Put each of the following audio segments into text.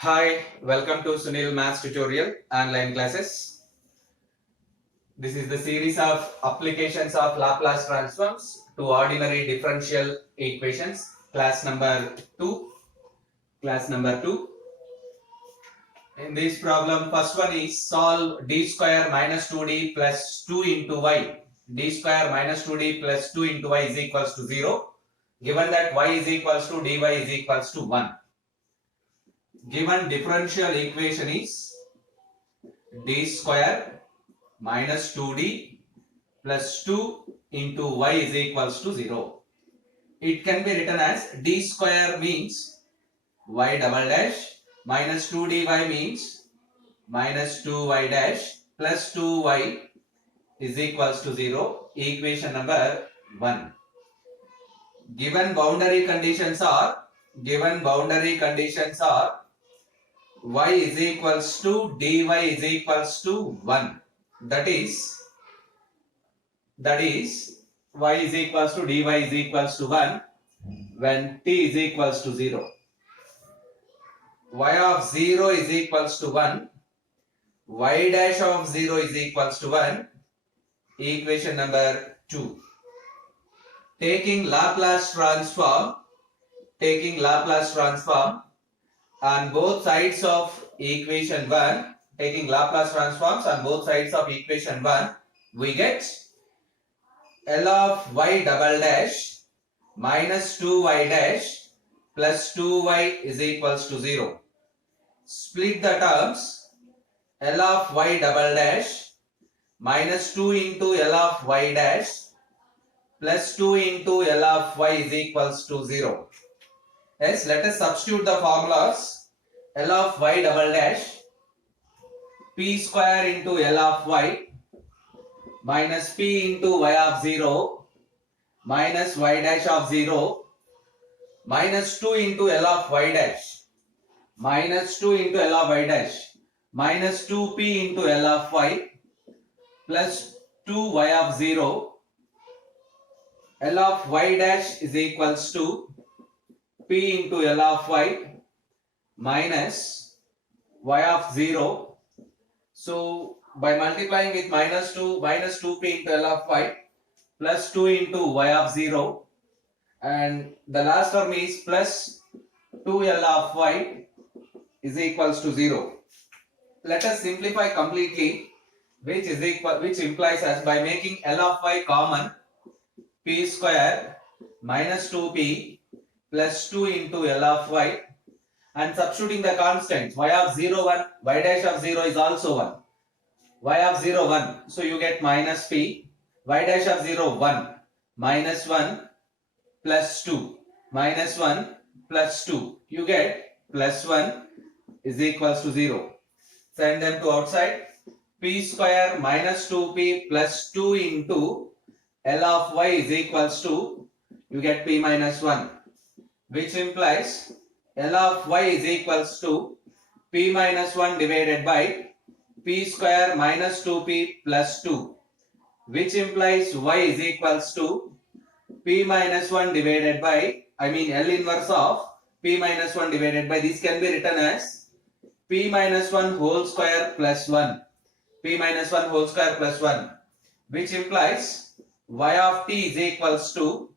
Hi, welcome to Sunil Maths Tutorial online classes. This is the series of applications of Laplace transforms to ordinary differential equations. Class number 2. Class number 2. In this problem, first one is solve d square minus 2d plus 2 into y. D square minus 2d plus 2 into y is equals to 0. Given that y is equals to dy is equals to 1. Given differential equation is d square minus 2d plus 2 into y is equals to 0. It can be written as d square means y double dash minus 2dy means minus 2y dash plus 2y is equals to 0. Equation number 1. Given boundary conditions are y is equals to dy is equals to 1. That is y is equals to dy is equals to 1 when t is equals to 0. Y of 0 is equals to 1. Y dash of 0 is equals to 1. Equation number 2. Taking Laplace transform on both sides of equation 1, taking Laplace transforms on both sides of equation 1, we get L of y double dash minus 2y dash plus 2y is equals to 0. Split the terms. L of y double dash minus 2 into L of y dash plus 2 into L of y is equals to 0. Yes, let us substitute the formulas. L of y double dash p square into L of y minus p into y of 0 minus y dash of 0 minus 2 into L of y dash minus 2 into L of y dash minus 2p into L of y plus 2y of 0. L of y dash is equals to p into L of y minus y of 0. So by multiplying with minus 2p into L of y plus 2 into y of 0, and the last term is plus 2L of y is equals to 0. Let us simplify completely, which implies as by making L of y common, p square minus 2p plus 2 into L of y, and substituting the constants y of 0 1, y dash of 0 is also 1, y of 0 1, so you get minus p, y dash of 0 1, minus 1 plus 2, minus 1 plus 2, you get plus 1 is equals to 0. Send them to outside. P square minus 2p plus 2 into L of y is equals to, you get p minus 1, which implies L of y is equals to p minus 1 divided by p square minus 2p plus 2, which implies y is equals to p minus 1 divided by, L inverse of p minus 1 divided by, this can be written as p minus 1 whole square plus 1, p minus 1 whole square plus 1, which implies y of t is equals to,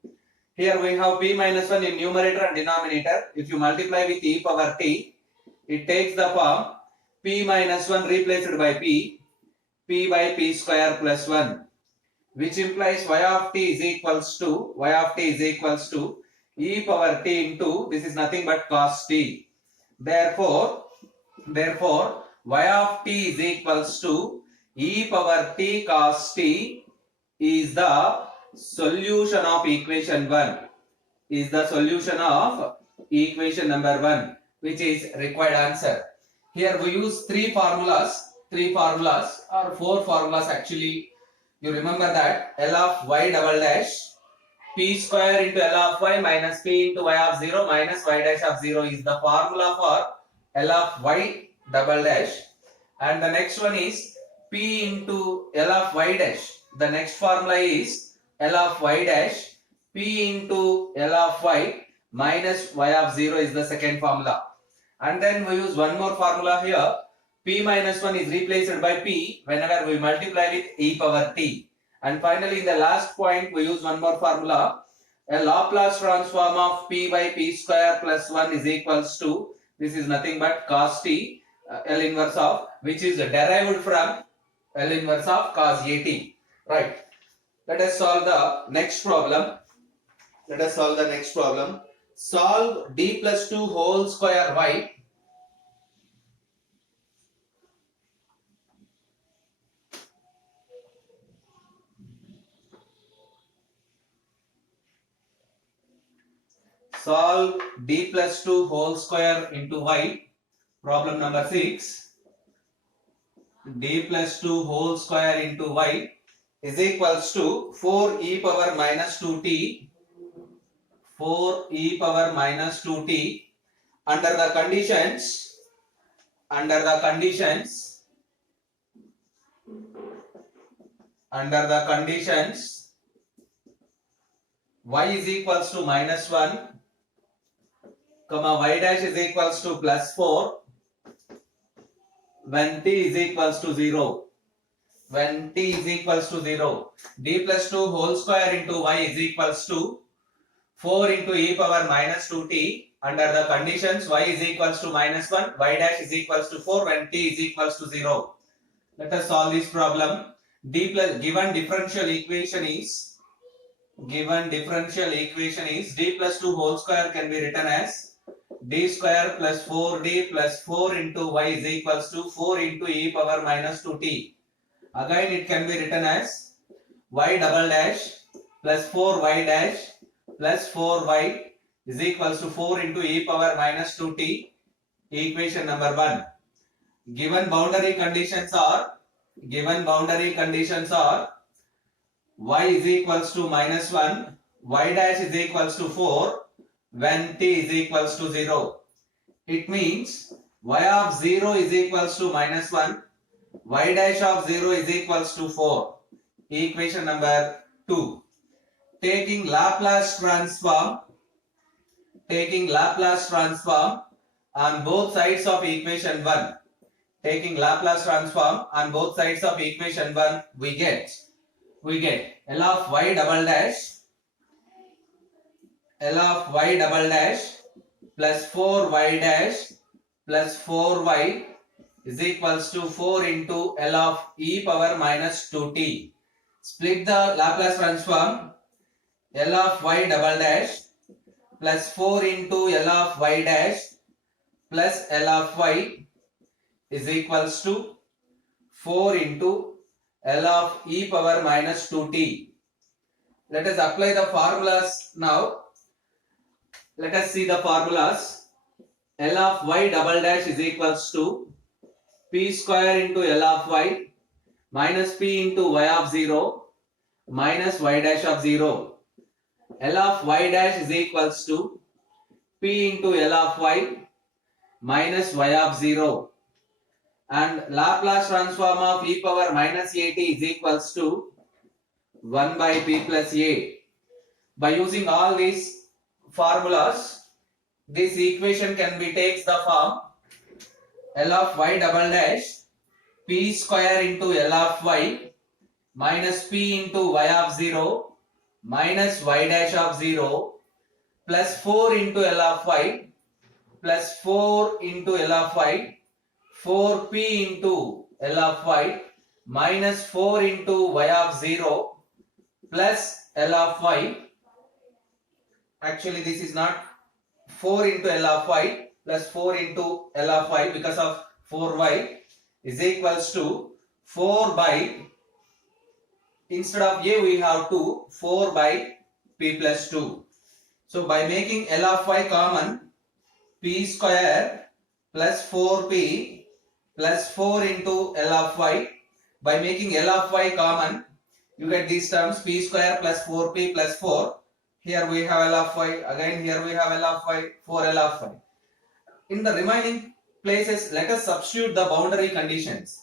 here we have p minus 1 in numerator and denominator. If you multiply with e power t, it takes the form p minus 1 replaced by p by p square plus 1, which implies y of t is equals to e power t into, this is nothing but cos t. Therefore y of t is equals to e power t cos t is the solution of equation 1, is the solution of equation number 1, which is required answer. Here we use three formulas or four formulas actually. You remember that L of y double dash p square into L of y minus p into y of 0 minus y dash of 0 is the formula for L of y double dash, and the next one is p into L of y dash. The next formula is L of y dash p into L of y minus y of 0 is the second formula. And then we use one more formula here. P minus 1 is replaced by P whenever we multiply with e power t. And finally in the last point we use one more formula. A Laplace transform of P by P square plus 1 is equals to, this is nothing but cos t, L inverse of, which is derived from L inverse of cos at. Right. Let us solve the next problem. Solve d plus 2 whole square y. Solve d plus 2 whole square into y. Problem number 6. D plus 2 whole square into y is equals to 4 e power minus 2t. 4 e power minus 2t under the conditions y is equals to minus 1 comma y dash is equals to plus 4 when t is equals to 0. D plus 2 whole square into y is equals to 4 into e power minus 2t under the conditions y is equals to minus 1, y dash is equals to 4 when t is equals to 0. Let us solve this problem. Given differential equation is d plus 2 whole square can be written as d square plus 4d plus 4 into y is equals to 4 into e power minus 2t. Again it can be written as y double dash plus 4y dash plus 4y is equals to 4 into e power minus 2t. Equation number 1. Given boundary conditions are y is equals to minus 1, y dash is equals to 4 when t is equals to 0. It means y of 0 is equals to minus 1, y dash of 0 is equals to 4. Equation number 2. Taking Laplace transform on both sides of equation 1. We get L of y double dash plus 4y dash plus 4y is equals to 4 into L of e power minus 2t. Split the Laplace transform. L of y double dash plus 4 into L of y dash plus L of y is equals to 4 into L of e power minus 2t. Let us apply the formulas now. Let us see the formulas. L of y double dash is equals to p square into L of y minus p into y of 0 minus y dash of 0. L of y dash is equals to p into L of y minus y of 0. And Laplace transform of e power minus at is equals to 1 by p plus a. By using all these formulas, this equation can be takes the form L of y double dash p square into L of y minus p into y of 0 minus y dash of 0 plus 4 into L of y plus 4 into L of y 4p into L of y minus 4 into y of 0 plus L of y. Actually this is not 4 into L of y plus 4 into L of y because of 4y is equals to 4 by, instead of a we have 2, 4 by p plus 2. So by making L of y common, p square plus 4p plus 4 into L of y. By making L of y common, you get these terms p square plus 4p plus 4. Here we have L of y, again here we have L of y, 4L of y. In the remaining places, let us substitute the boundary conditions.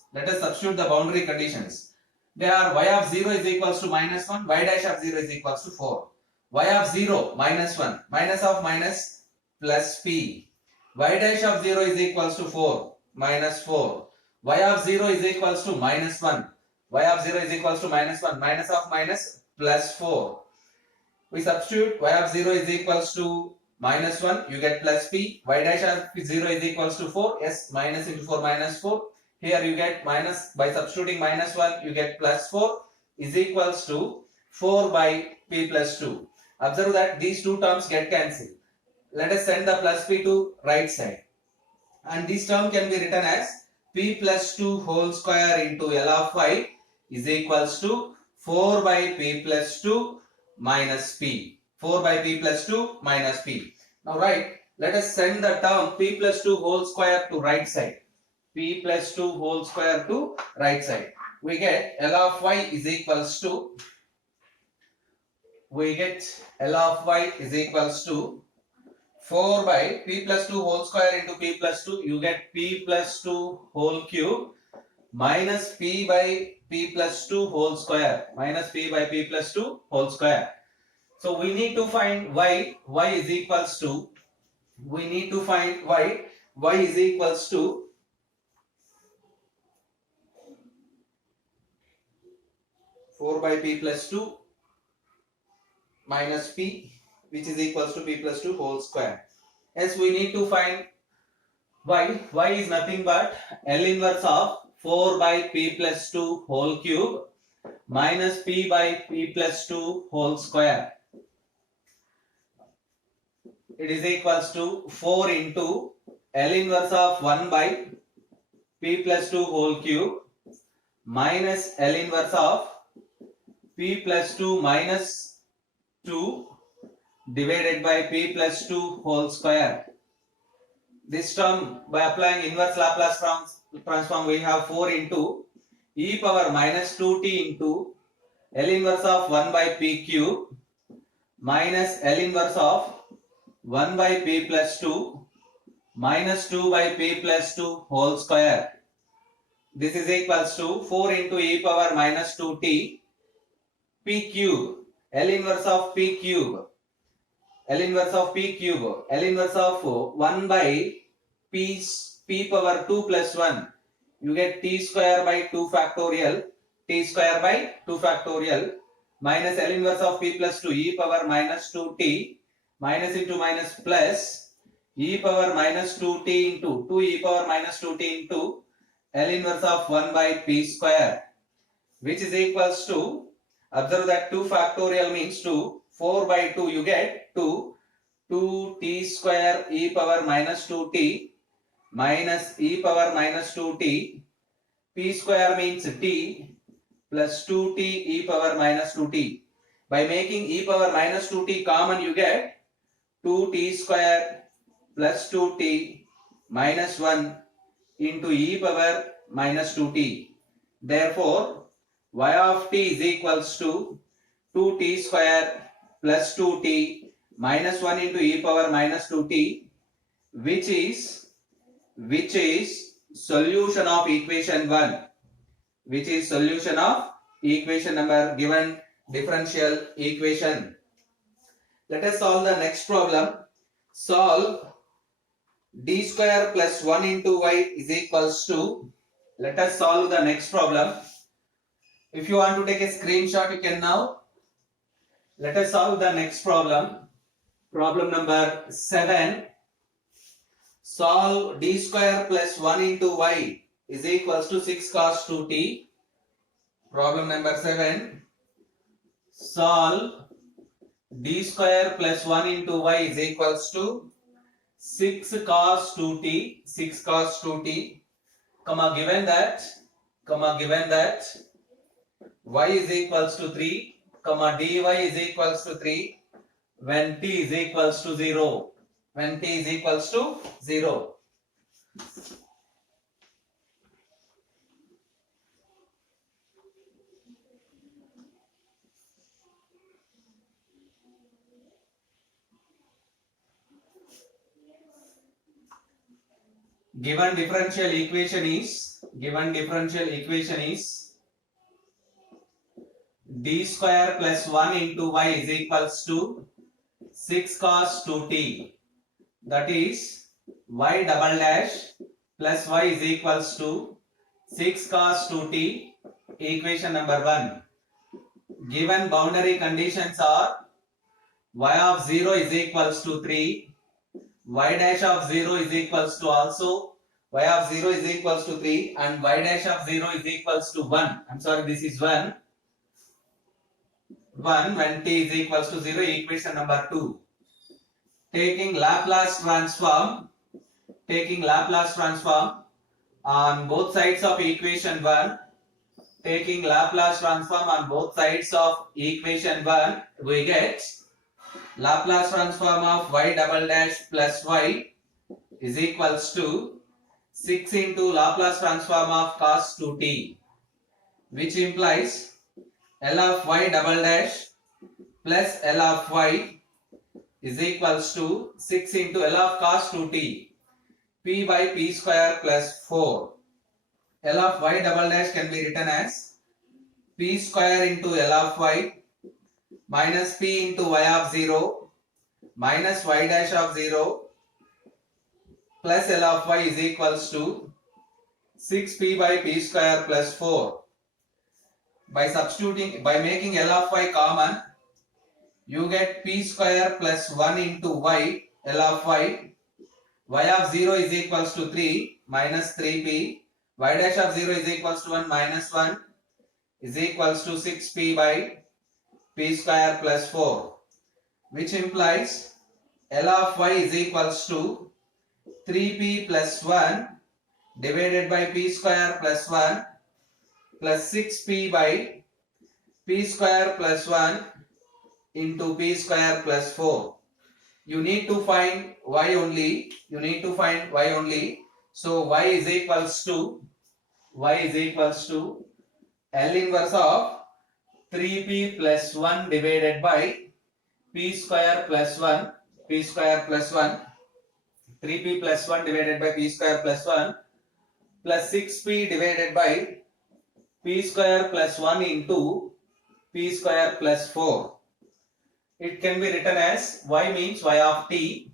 They are y of 0 is equals to minus 1, y dash of 0 is equals to 4. Y of 0 minus 1, minus of minus plus p. y dash of 0 is equals to 4 minus 4. Y of 0 is equals to minus 1. Y of 0 is equals to minus 1. Minus of minus plus 4. We substitute y of 0 is equals to minus 1. You get plus p. Y dash of 0 is equals to 4. Yes, minus into 4 minus 4. Here you get minus, by substituting minus 1 you get plus 4 is equals to 4 by p plus 2. Observe that these two terms get cancelled. Let us send the plus p to right side. And this term can be written as p plus 2 whole square into L of y is equals to 4 by p plus 2 minus p. 4 by p plus 2 minus p. Now let us send the term p plus 2 whole square to right side. P plus 2 whole square to right side. We get L of y is equals to, L of y is equals to 4 by p plus 2 whole square into p plus 2. You get p plus 2 whole cube minus p by p plus 2 whole square. Minus p by p plus 2 whole square. So we need to find y. Y is equals to, we need to find y. Y is equals to 4 by p plus 2 minus p, which is equals to p plus 2 whole square. Yes, we need to find y. Y is nothing but L inverse of 4 by p plus 2 whole cube minus p by p plus 2 whole square. It is equals to 4 into L inverse of 1 by p plus 2 whole cube minus L inverse of p plus 2 minus 2 divided by p plus 2 whole square. This term, by applying inverse Laplace transform, we have 4 into e power minus 2t into L inverse of 1 by p cube minus L inverse of 1 by p plus 2 minus 2 by p plus 2 whole square. This is equals to 4 into e power minus 2t p cube, L inverse of p cube, L inverse of p cube, L inverse of 1 by p power 2 plus 1. You get t square by 2 factorial, t square by 2 factorial minus L inverse of p plus 2 e power minus 2t minus into minus plus e power minus 2t into 2 e power minus 2t into L inverse of 1 by p square, which is equals to, observe that 2 factorial means 2, 4 by 2 you get 2t square e power minus 2t minus e power minus 2t, p square means t plus 2t e power minus 2t. By making e power minus 2t common, you get 2t square plus 2t minus 1 into e power minus 2t. Therefore, y of t is equals to 2t square plus 2t minus 1 into e power minus 2t, which is solution of equation 1, which is solution of equation number given differential equation. Let us solve the next problem. Solve d square plus 1 into y is equals to, let us solve the next problem. If you want to take a screenshot, you can now. Let us solve the next problem. Problem number 7. Solve d square plus 1 into y is equals to 6 cos 2t. Problem number 7. Solve d square plus 1 into y is equals to 6 cos 2t. 6 cos 2t. Given that y is equals to 3, dy is equals to 3 when t is equals to 0. When t is equals to 0. Given differential equation is d square plus 1 into y is equals to 6 cos 2t. That is y double dash plus y is equals to 6 cos 2t, equation number 1. Given boundary conditions are y of 0 is equals to 3, y dash of 0 is equals to also y of 0 is equals to 3 and y dash of 0 is equals to 1. I'm sorry, this is 1 when t is equals to 0, equation number 2. Taking Laplace transform on both sides of equation 1, taking Laplace transform on both sides of equation 1, we get Laplace transform of y double dash plus y is equals to 6 into Laplace transform of cos 2t, which implies L of y double dash plus L of y is equals to 6 into L of cos 2t, p by p square plus 4. L of y double dash can be written as p square into L of y minus p into y of 0 minus y dash of 0 plus L of y is equals to 6p by p square plus 4. By making L of y common, you get p square plus 1 into y, L of y of 0 is equals to 3 minus 3p, y dash of 0 is equals to 1 minus 1 is equals to 6p by p square plus 4, which implies L of y is equals to 3p plus 1 divided by p square plus 1 plus 6p by p square plus 1 into p square plus 4. You need to find y only. So y is equals to L inverse of 3p plus 1 divided by p square plus 1, 3p plus 1 divided by p square plus 1 plus 6p divided by p square plus 1 into p square plus 4. It can be written as y means y of t,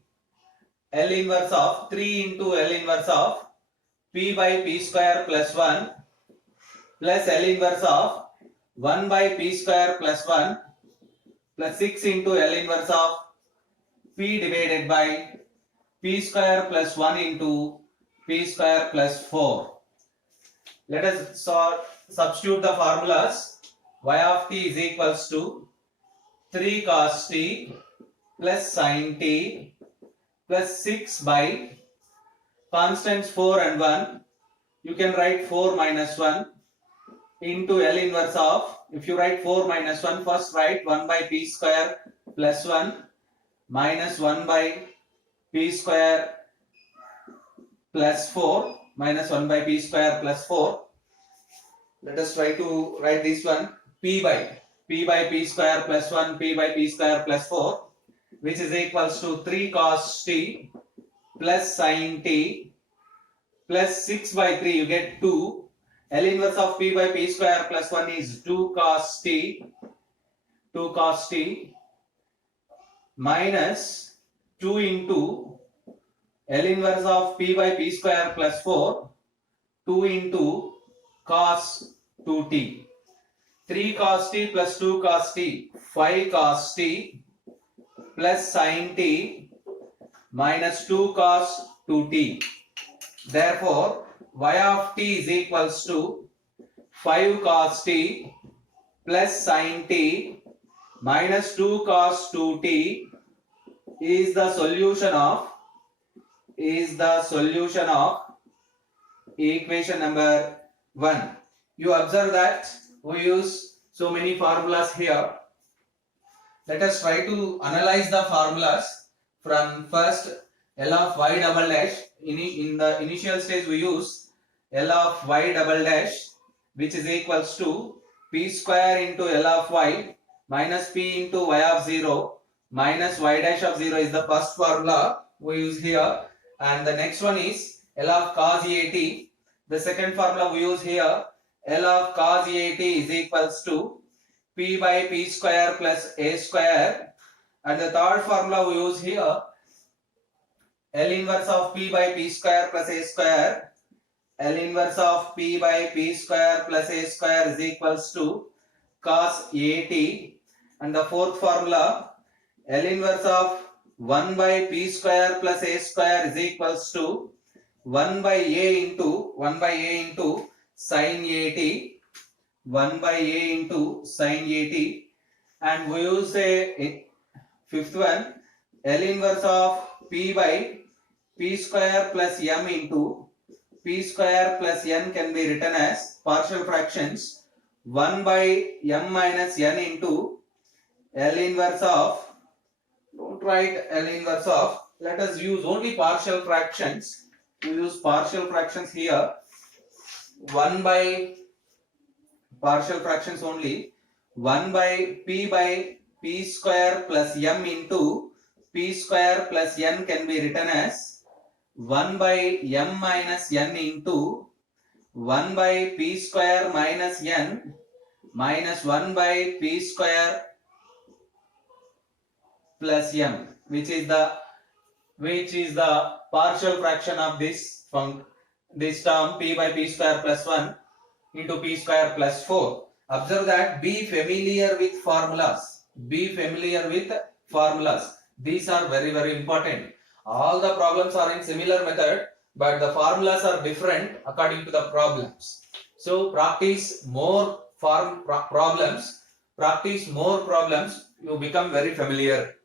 L inverse of 3 into L inverse of p by p square plus 1 plus L inverse of 1 by p square plus 1 plus 6 into L inverse of p divided by p square plus 1 into p square plus 4. Let us substitute the formulas. Y of t is equals to 3 cos t plus sin t plus 6 by constants 4 and 1. You can write 4 minus 1 into L inverse of, if you write 4 minus 1, first write 1 by p square plus 1 minus 1 by p square plus 4 minus 1 by p square plus 4. Let us try to write this one, p by p square plus 1, p by p square plus 4, which is equals to 3 cos t plus sin t plus 6 by 3, you get 2. L inverse of p by p square plus 1 is 2 cos t minus 2 into L inverse of p by p square plus 4, 2 into cos 2t. 3 cos t plus 2 cos t, 5 cos t plus sin t minus 2 cos 2t. Therefore, y of t is equals to 5 cos t plus sin t minus 2 cos 2t is the solution of equation number 1. You observe that we use so many formulas here. Let us try to analyze the formulas from first L of y double dash. In the initial stage we use L of y double dash, which is equals to p square into L of y minus p into y of 0 minus y dash of 0 is the first formula we use here, and the next one is L of cos at. The second formula we use here, L of cos at is equals to p by p square plus a square, and the third formula we use here, L inverse of P by P square plus A square. L inverse of P by P square plus A square is equals to cos AT. And the fourth formula, L inverse of 1 by P square plus A square is equals to 1 by A into sin AT. 1 by A into sin AT. And we use a fifth one, L inverse of P by P square plus M into P square plus N can be written as partial fractions 1 by M minus N into L inverse of, don't write L inverse of, let us use only partial fractions. We use partial fractions here, 1 by partial fractions only, 1 by P square plus M into P square plus N can be written as 1 by M minus N into 1 by P square minus N minus 1 by P square plus M, which is the partial fraction of this term P by P square plus 1 into P square plus 4. Observe that be familiar with formulas. Be familiar with formulas. These are very, very important. All the problems are in similar method, but the formulas are different according to the problems. So practice more problems. You become very familiar.